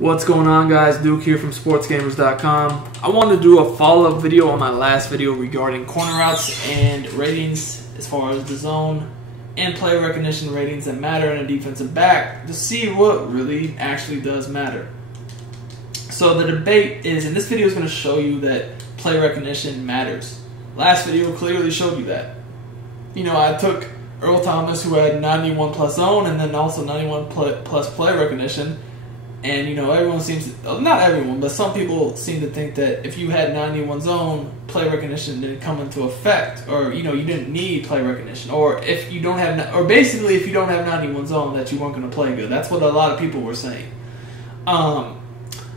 What's going on, guys? Duke here from Sportsgamerz.com. I wanted to do a follow-up video on my last video regarding corner routes and ratings as far as the zone and play recognition ratings that matter in a defensive back to see what really actually does matter. So the debate is, and this video is going to show you that play recognition matters. Last video clearly showed you that. I took Earl Thomas, who had 91 plus zone and then also 91 plus play recognition. And, everyone seems to, not everyone, but some people seem to think that if you had 91 zone, play recognition didn't come into effect, or, you didn't need play recognition, or if you don't have, or basically if you don't have 91 zone, that you weren't going to play good. That's what a lot of people were saying.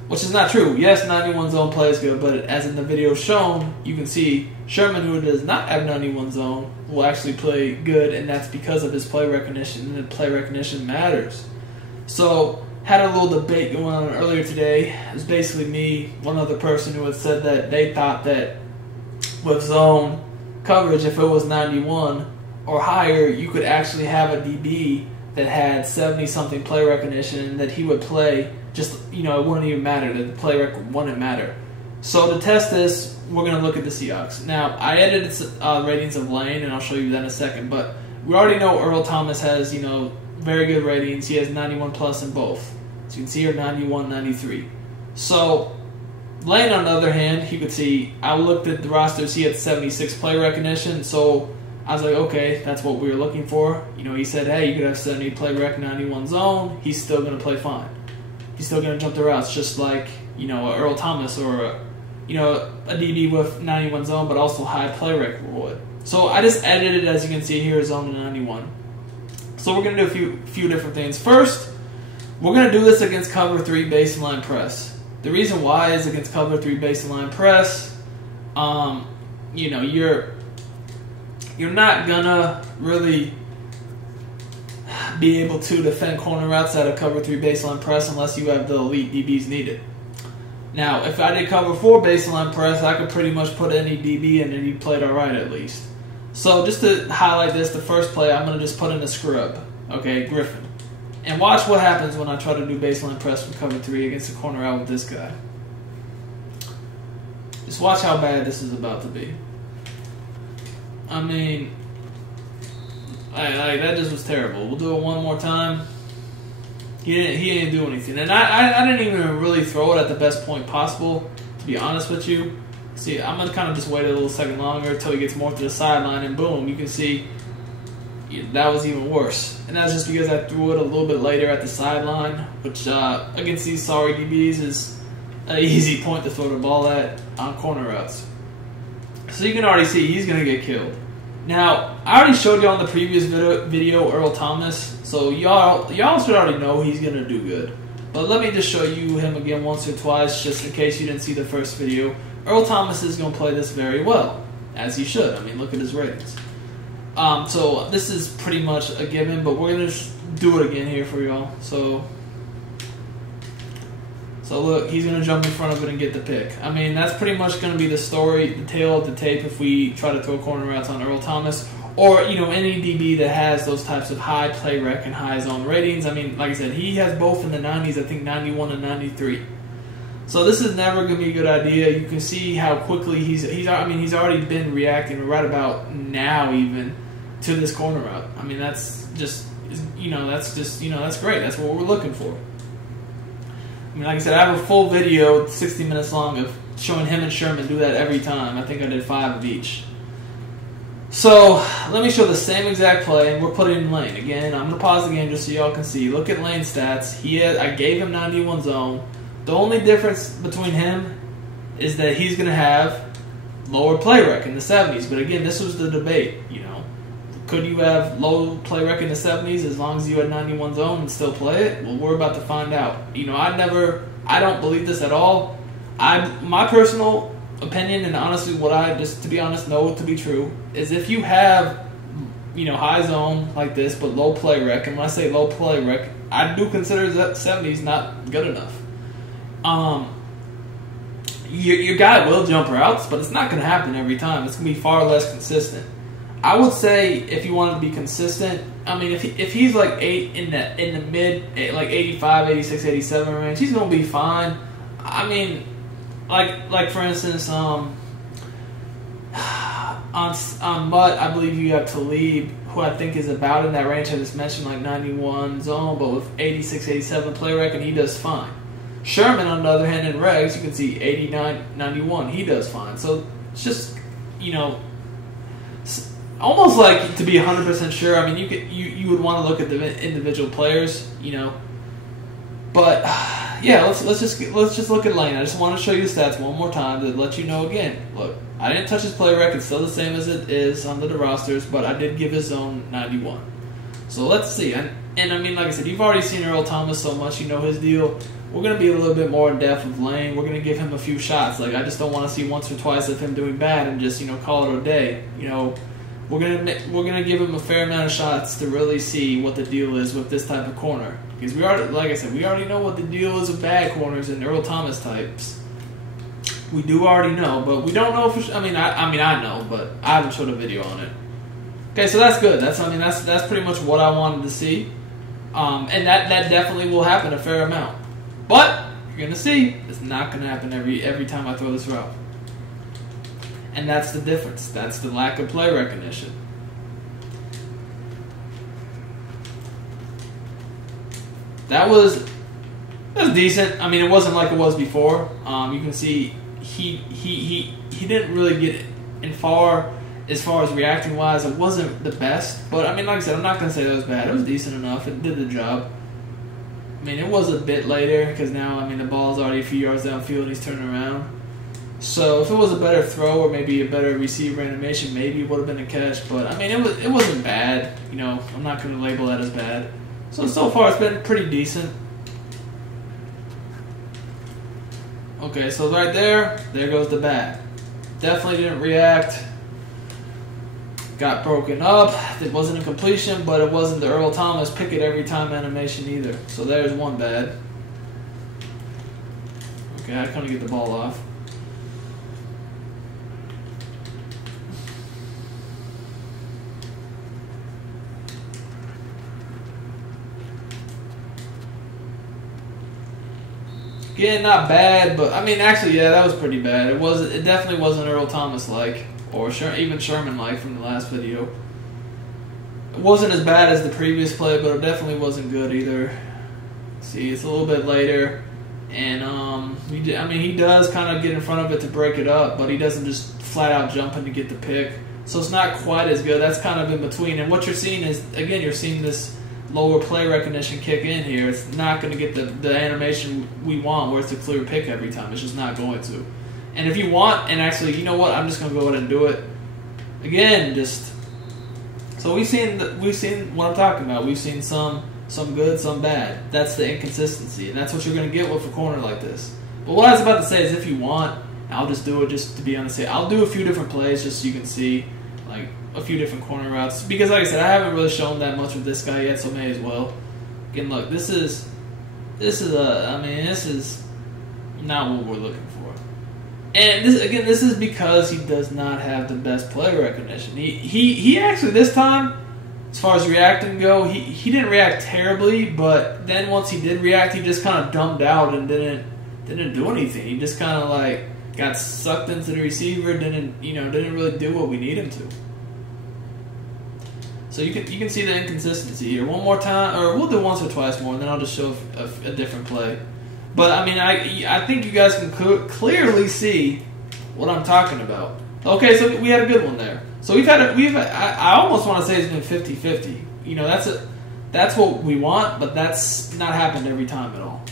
Which is not true. Yes, 91 zone plays good, but as in the video shown, you can see Sherman, who does not have 91 zone, will actually play good, and that's because of his play recognition, and play recognition matters. So, had a little debate going on earlier today. It was basically me, one other person who had said that they thought that with zone coverage, if it was 91 or higher, you could actually have a DB that had 70-something play recognition and that he would play just, it wouldn't even matter, that the play rec wouldn't matter. So to test this, we're going to look at the Seahawks. Now, I edited ratings of Lane, and I'll show you that in a second, but we already know Earl Thomas has, very good ratings. He has 91 plus in both. So you can see here 91, 93. So Lane, on the other hand, he could see, I looked at the rosters, he had 76 play recognition, so I was like, okay, that's what we were looking for. He said, hey, you could have 70 play rec, 91 zone, he's still going to play fine. He's still going to jump the routes, just like, Earl Thomas or, a DB with 91 zone, but also high play rec would. So I just edited it, as you can see here, zone to 91. So we're going to do a few different things. First, we're going to do this against cover 3 baseline press. The reason why is against cover 3 baseline press, you're not going to really be able to defend corner routes at a cover 3 baseline press unless you have the elite DBs needed. Now, if I did cover 4 baseline press, I could pretty much put any DB in and he played alright at least. So just to highlight this, the first play, I'm going to just put in a scrub, okay, Griffin. And watch what happens when I try to do baseline press from cover 3 against a corner out with this guy. Just watch how bad this is about to be. I mean, that just was terrible. We'll do it one more time. He didn't do anything. And I didn't even really throw it at the best point possible, to be honest with you. See, I'm going to kind of just wait a little second longer until he gets more to the sideline, and boom, you can see that was even worse. And that's just because I threw it a little bit later at the sideline, which against these sorry DBs is an easy point to throw the ball at on corner routes. So you can already see he's going to get killed. Now, I already showed you on the previous video Earl Thomas, so y'all should already know he's going to do good. But let me just show you him again once or twice, just in case you didn't see the first video. Earl Thomas is going to play this very well, as he should. I mean, look at his ratings. So this is pretty much a given, but we're going to do it again here for y'all. So look, he's going to jump in front of it and get the pick. I mean, that's pretty much going to be the story, the tail of the tape if we try to throw corner routes on Earl Thomas. Or, any DB that has those types of high play rec and high zone ratings. I mean, like I said, he has both in the 90s, I think 91 and 93. So this is never going to be a good idea. You can see how quickly he's already been reacting right about now even to this corner route. I mean, that's great. That's what we're looking for. I mean, like I said, I have a full video, 60 minutes long, of showing him and Sherman do that every time. I think I did 5 of each. So let me show the same exact play, and we're putting in Lane. Again, I'm going to pause the game just so y'all can see. Look at Lane's stats. I gave him 91 zone. The only difference between him is that he's going to have lower play rec in the 70s. But again, this was the debate, Could you have low play rec in the 70s as long as you had 91 zone and still play it? Well, we're about to find out. I don't believe this at all. My personal opinion, and honestly what I just, to be honest, know to be true, is if you have, high zone like this but low play rec, and when I say low play rec, I do consider that 70s not good enough. Your guy will jump routes, but it's not going to happen every time. It's going to be far less consistent. I would say if you want to be consistent, I mean, if he's like in the mid, like 85, 86, 87 range, he's gonna be fine. I mean, like for instance, on MUT, I believe you have Talib, who I think is about in that range I just mentioned, like 91 zone, but with 86, 87 play rec, and he does fine. Sherman, on the other hand, in regs, you can see 89, 91. He does fine. So it's just, you know, almost like to be 100% sure. I mean, you would want to look at the individual players, you know. But yeah, let's just look at Lane. I just want to show you the stats one more time to let you know again. Look, I didn't touch his play rec. It's still the same as it is on the rosters, but I did give his zone 91. So let's see. And I mean, like I said, you've already seen Earl Thomas so much, you know his deal. We're going to be a little bit more in depth with Lane. We're going to give him a few shots. Like, I just don't want to see once or twice of him doing bad and just, you know, call it a day. You know, we're gonna give him a fair amount of shots to really see what the deal is with this type of corner. Because we already, like I said, we already know what the deal is with bad corners and Earl Thomas types. We do already know, but we don't know for. I mean, I know, but I haven't showed a video on it. Okay, so that's good. That's pretty much what I wanted to see, and that definitely will happen a fair amount. But you're gonna see it's not gonna happen every time I throw this route, and that's the difference. That's the lack of play recognition. That was decent. I mean, it wasn't like it was before. You can see he didn't really get in far as reacting wise. It wasn't the best, but I mean, like I said, I'm not gonna say that was bad. It was decent enough. It did the job. I mean, it was a bit later because now, I mean, the ball's already a few yards downfield and he's turning around. So if it was a better throw or maybe a better receiver animation, maybe it would have been a catch. But I mean, it wasn't bad. You know, I'm not going to label that as bad. So far it's been pretty decent. Okay, so right there goes the bat. Definitely didn't react. Got broken up. It wasn't a completion, but it wasn't the Earl Thomas pick it every time animation either. So there's one bad. Okay, I couldn't get the ball off. Again, not bad, but I mean, actually, yeah, that was pretty bad. It definitely wasn't Earl Thomas like, or even Sherman like from the last video. It wasn't as bad as the previous play, but it definitely wasn't good either. See, it's a little bit later, and he does kind of get in front of it to break it up, but he doesn't just flat out jump in to get the pick. So it's not quite as good. That's kind of in between. And what you're seeing is, again, you're seeing this lower play recognition kick in here. It's not going to get the animation we want where it's a clear pick every time. It's just not going to. And if you want, and actually, you know what? I'm just going to go ahead and do it. Again, just so we've seen what I'm talking about. We've seen some good, some bad. That's the inconsistency, and that's what you're going to get with a corner like this. But what I was about to say is, if you want, I'll just do it just to be on the safe. I'll do a few different plays just so you can see, like, a few different corner routes, because like I said, I haven't really shown that much with this guy yet, so may as well. Again, look, this is not what we're looking for. And this is because he does not have the best play recognition. He actually, this time, as far as reacting go, he didn't react terribly, but then once he did react, he just kind of dumbed out and didn't do anything. He just kind of like got sucked into the receiver, didn't really do what we need him to. So you can see the inconsistency here. One more time, or we'll do once or twice more, and then I'll just show a different play. But I mean, I think you guys can clearly see what I'm talking about. Okay, so we had a good one there. So I almost want to say it's been 50-50. You know, that's what we want, but that's not happened every time at all.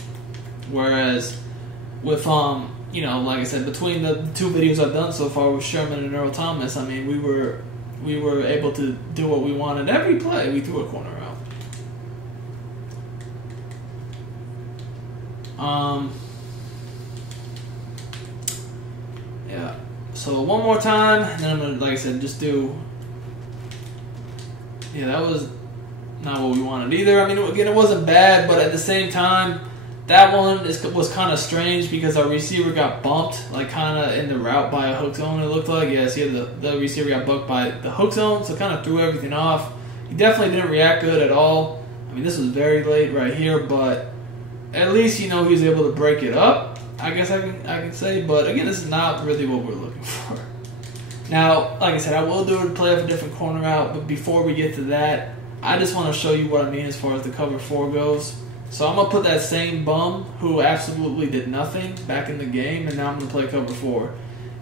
Whereas with you know, like I said, between the two videos I've done so far with Sherman and Earl Thomas, I mean, we were able to do what we wanted. Every play, we threw a corner out. Yeah. So one more time, and then I'm gonna, like I said, just do. Yeah, that was not what we wanted either. I mean, again, it wasn't bad, but at the same time, that one was kind of strange because our receiver got bumped, like kind of in the route by a hook zone. It looked like, yes, yeah, the receiver got bumped by the hook zone, so kind of threw everything off. He definitely didn't react good at all. I mean, this was very late right here, but at least, you know, he was able to break it up, I guess I can say. But again, this is not really what we're looking for. Now, like I said, I will do a play of a different corner out, but before we get to that, I just want to show you what I mean as far as the cover 4 goes. So I'm going to put that same bum who absolutely did nothing back in the game, and now I'm going to play cover 4.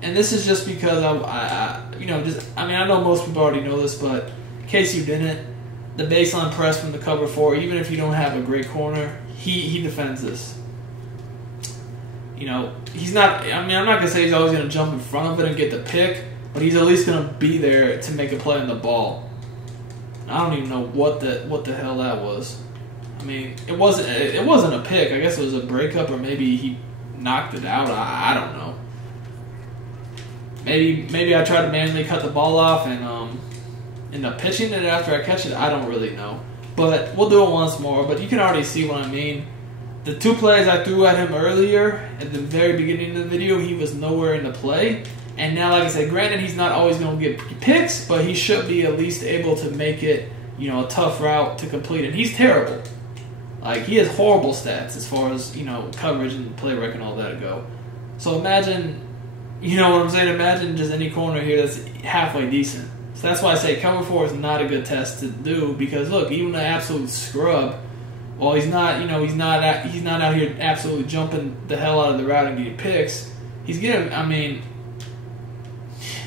And this is just because I mean, I know most people already know this, but in case you didn't, the baseline press from the cover 4, even if you don't have a great corner, he defends this. You know, he's not, I mean, I'm not going to say he's always going to jump in front of it and get the pick, but he's at least going to be there to make a play on the ball. I don't even know what the hell that was. I mean, it wasn't a pick. I guess it was a breakup, or maybe he knocked it out. I don't know. Maybe I tried to manually cut the ball off and end up pitching it after I catch it. I don't really know. But we'll do it once more. But you can already see what I mean. The 2 plays I threw at him earlier at the very beginning of the video, he was nowhere in the play. And now, like I said, granted, he's not always going to get picks, but he should be at least able to make it, you know, a tough route to complete. And he's terrible. Like, he has horrible stats as far as, you know, coverage and play rec and all that go. So imagine, you know what I'm saying? Imagine just any corner here that's halfway decent. So that's why I say cover 4 is not a good test to do, because look, even an absolute scrub, well, he's not, you know, he's not out here absolutely jumping the hell out of the route and getting picks. He's getting, I mean,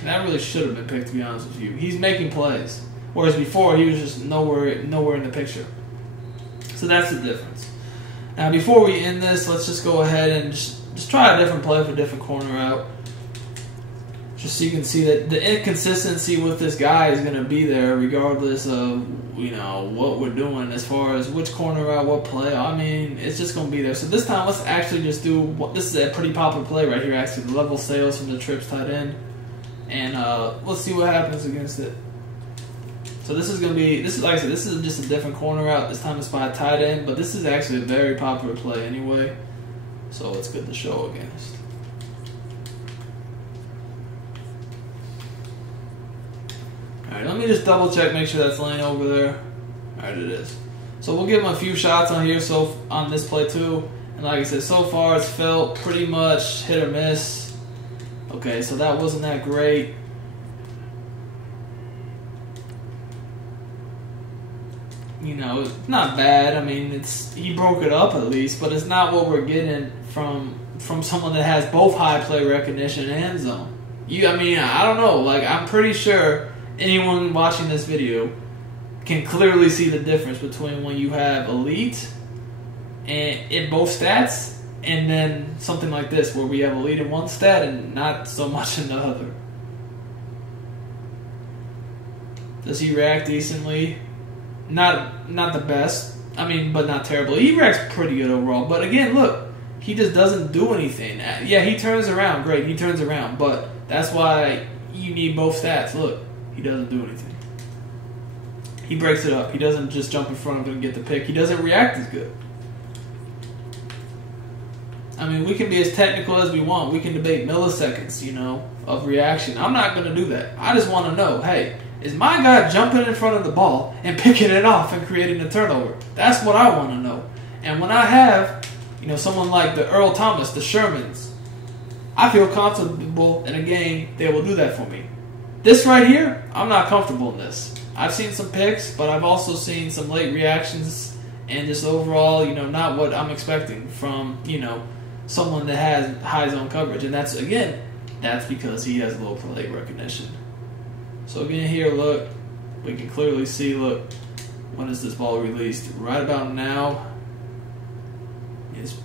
that really should have been picked, to be honest with you. He's making plays, whereas before he was just nowhere in the picture. So that's the difference. Now, before we end this, let's just go ahead and just try a different play for a different corner out, just so you can see that the inconsistency with this guy is going to be there regardless of, you know, what we're doing as far as which corner out, what play. I mean, it's just going to be there. So this time, let's actually just do this is a pretty popular play right here, actually, the level sales from the trips tight end. And let's see what happens against it. So this is going to be, like I said, this is just a different corner route. This time it's by a tight end, but this is actually a very popular play anyway. So it's good to show against. Alright, let me just double check, make sure that's laying over there. Alright, it is. So we'll give him a few shots on here, so on this play too. And like I said, so far it's felt pretty much hit or miss. Okay, so that wasn't that great. You know, it's not bad. I mean, he broke it up at least, but it's not what we're getting from someone that has both high play recognition and zone. I mean, I don't know. Like, I'm pretty sure anyone watching this video can clearly see the difference between when you have elite and in both stats, and then something like this where we have elite in one stat and not so much in the other. Does he react decently? Not the best. I mean, but not terrible. He reacts pretty good overall. But again, look, he just doesn't do anything. Yeah, he turns around. Great, he turns around. But that's why you need both stats. Look, he doesn't do anything. He breaks it up. He doesn't just jump in front of him and get the pick. He doesn't react as good. I mean, we can be as technical as we want. We can debate milliseconds, you know, of reaction. I'm not going to do that. I just want to know, hey, is my guy jumping in front of the ball and picking it off and creating a turnover? That's what I want to know. And when I have, you know, someone like the Earl Thomas, the Shermans, I feel comfortable in a game they will do that for me. This right here, I'm not comfortable in this. I've seen some picks, but I've also seen some late reactions and just overall, you know, not what I'm expecting from, you know, someone that has high zone coverage. And that's, again, that's because he has low play recognition. So again here, look, we can clearly see, look, when is this ball released? Right about now. It's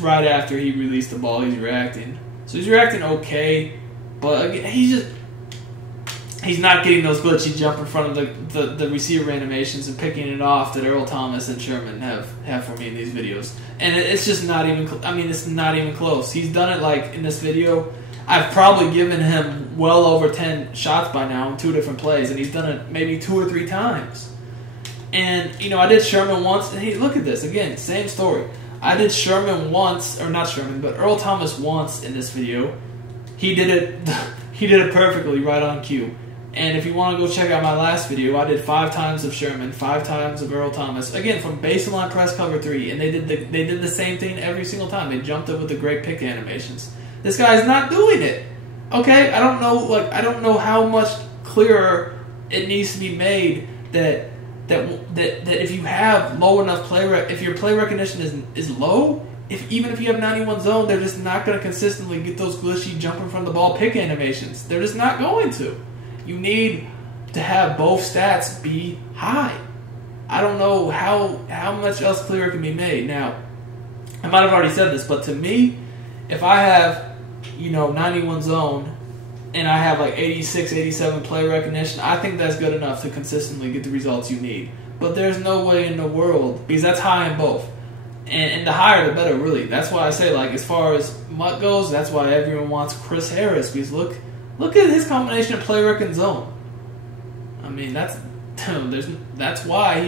right after he released the ball, he's reacting. So he's reacting okay, but again, he's not getting those glitchy jump in front of the receiver animations and picking it off that Earl Thomas and Sherman have for me in these videos. And it's just not even, I mean, it's not even close. He's done it like in this video. I've probably given him well over 10 shots by now in 2 different plays, and he's done it maybe 2 or 3 times. And, you know, I did Sherman once, and hey, look at this. Again, same story. I did Sherman once, or not Sherman, but Earl Thomas once in this video. He did it perfectly right on cue. And if you want to go check out my last video, I did 5 times of Sherman, 5 times of Earl Thomas. Again, from base and line press cover 3, and they did the same thing every single time. They jumped up with the great pick animations. This guy's not doing it. Okay, I don't know how much clearer it needs to be made that if you have low enough if your play recognition is low, even if you have 91 zone, they're just not going to consistently get those glitchy jumping from the ball pick animations. They're just not going to. You need to have both stats be high. I don't know how much else clearer can be made. Now, I might have already said this, but to me, if I have 91 zone and I have like 86, 87 play recognition, I think that's good enough to consistently get the results you need. But there's no way in the world, because that's high in both. And the higher the better, really. That's why I say, like, as far as Mutt goes, that's why everyone wants Chris Harris, because look at his combination of play rec and zone. I mean, that's why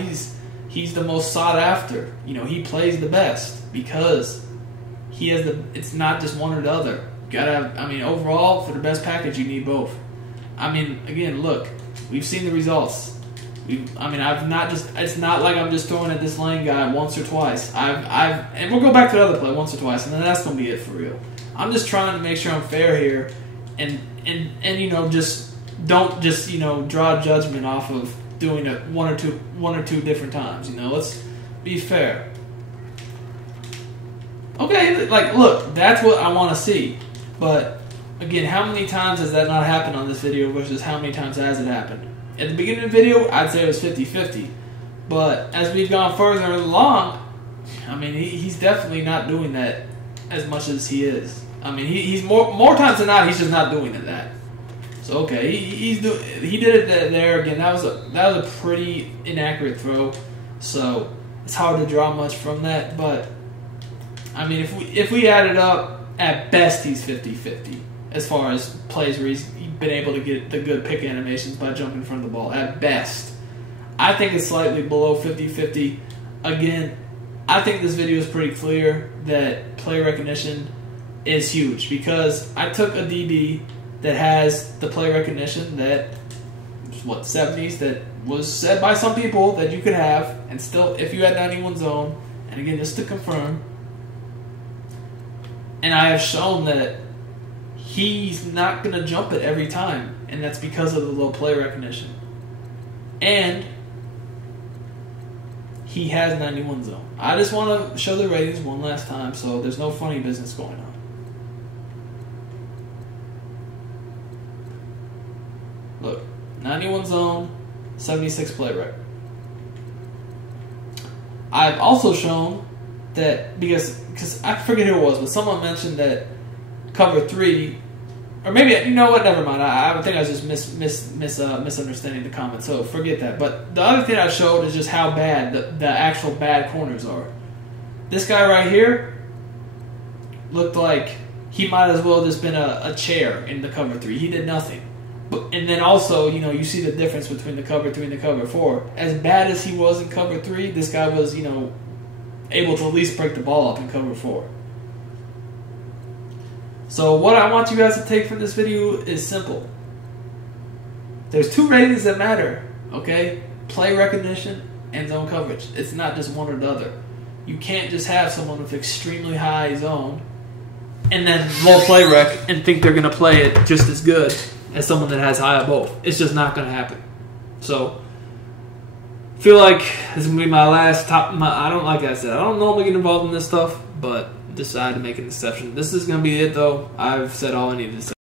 he's the most sought after. He plays the best because he has it's not just one or the other. You gotta have, overall, for the best package, you need both. Again, look, we've seen the results. It's not like I'm just throwing at this lane guy once or twice. And we'll go back to the other play once or twice, and then that's gonna be it for real. I'm just trying to make sure I'm fair here, and just don't draw judgment off of doing it one or two different times. Let's be fair. Okay, look, that's what I want to see. But again, how many times has that not happened on this video versus how many times has it happened? At the beginning of the video, I'd say it was 50-50. But as we've gone further along, he's definitely not doing that as much as he is. He's more times than not, he's just not doing that. So okay, he did it there again. That was a pretty inaccurate throw. So it's hard to draw much from that. But if we add it up, at best he's 50-50 as far as plays where he's been able to get the good pick animations by jumping in front of the ball. At best, I think it's slightly below 50-50. Again, I think this video is pretty clear that play recognition is huge, because I took a DB that has the play recognition that 70s, that was said by some people that you could have, and still, if you had 91 zone, and again, just to confirm, and I have shown that he's not going to jump it every time, and that's because of the low play recognition. And he has 91 zone. I just want to show the ratings one last time so there's no funny business going on. Look, 91 zone, 76 play rec. I've also shown that, because I forget who it was, but someone mentioned that cover 3, or maybe, never mind. I think I was just misunderstanding the comment, so forget that. But the other thing I showed is just how bad the actual bad corners are. This guy right here looked like he might as well have just been a chair in the cover 3. He did nothing. And then also, you see the difference between the cover 3 and the cover 4. As bad as he was in cover 3, this guy was, able to at least break the ball up in cover 4. So what I want you guys to take from this video is simple. There's 2 ratings that matter, okay? Play recognition and zone coverage. It's not just one or the other. You can't just have someone with extremely high zone and then low play rec and think they're going to play it just as good as someone that has high of both. It's just not going to happen. So I feel like this is going to be my last I don't normally get involved in this stuff, but decided to make an exception. This is going to be it, though. I've said all I needed to say.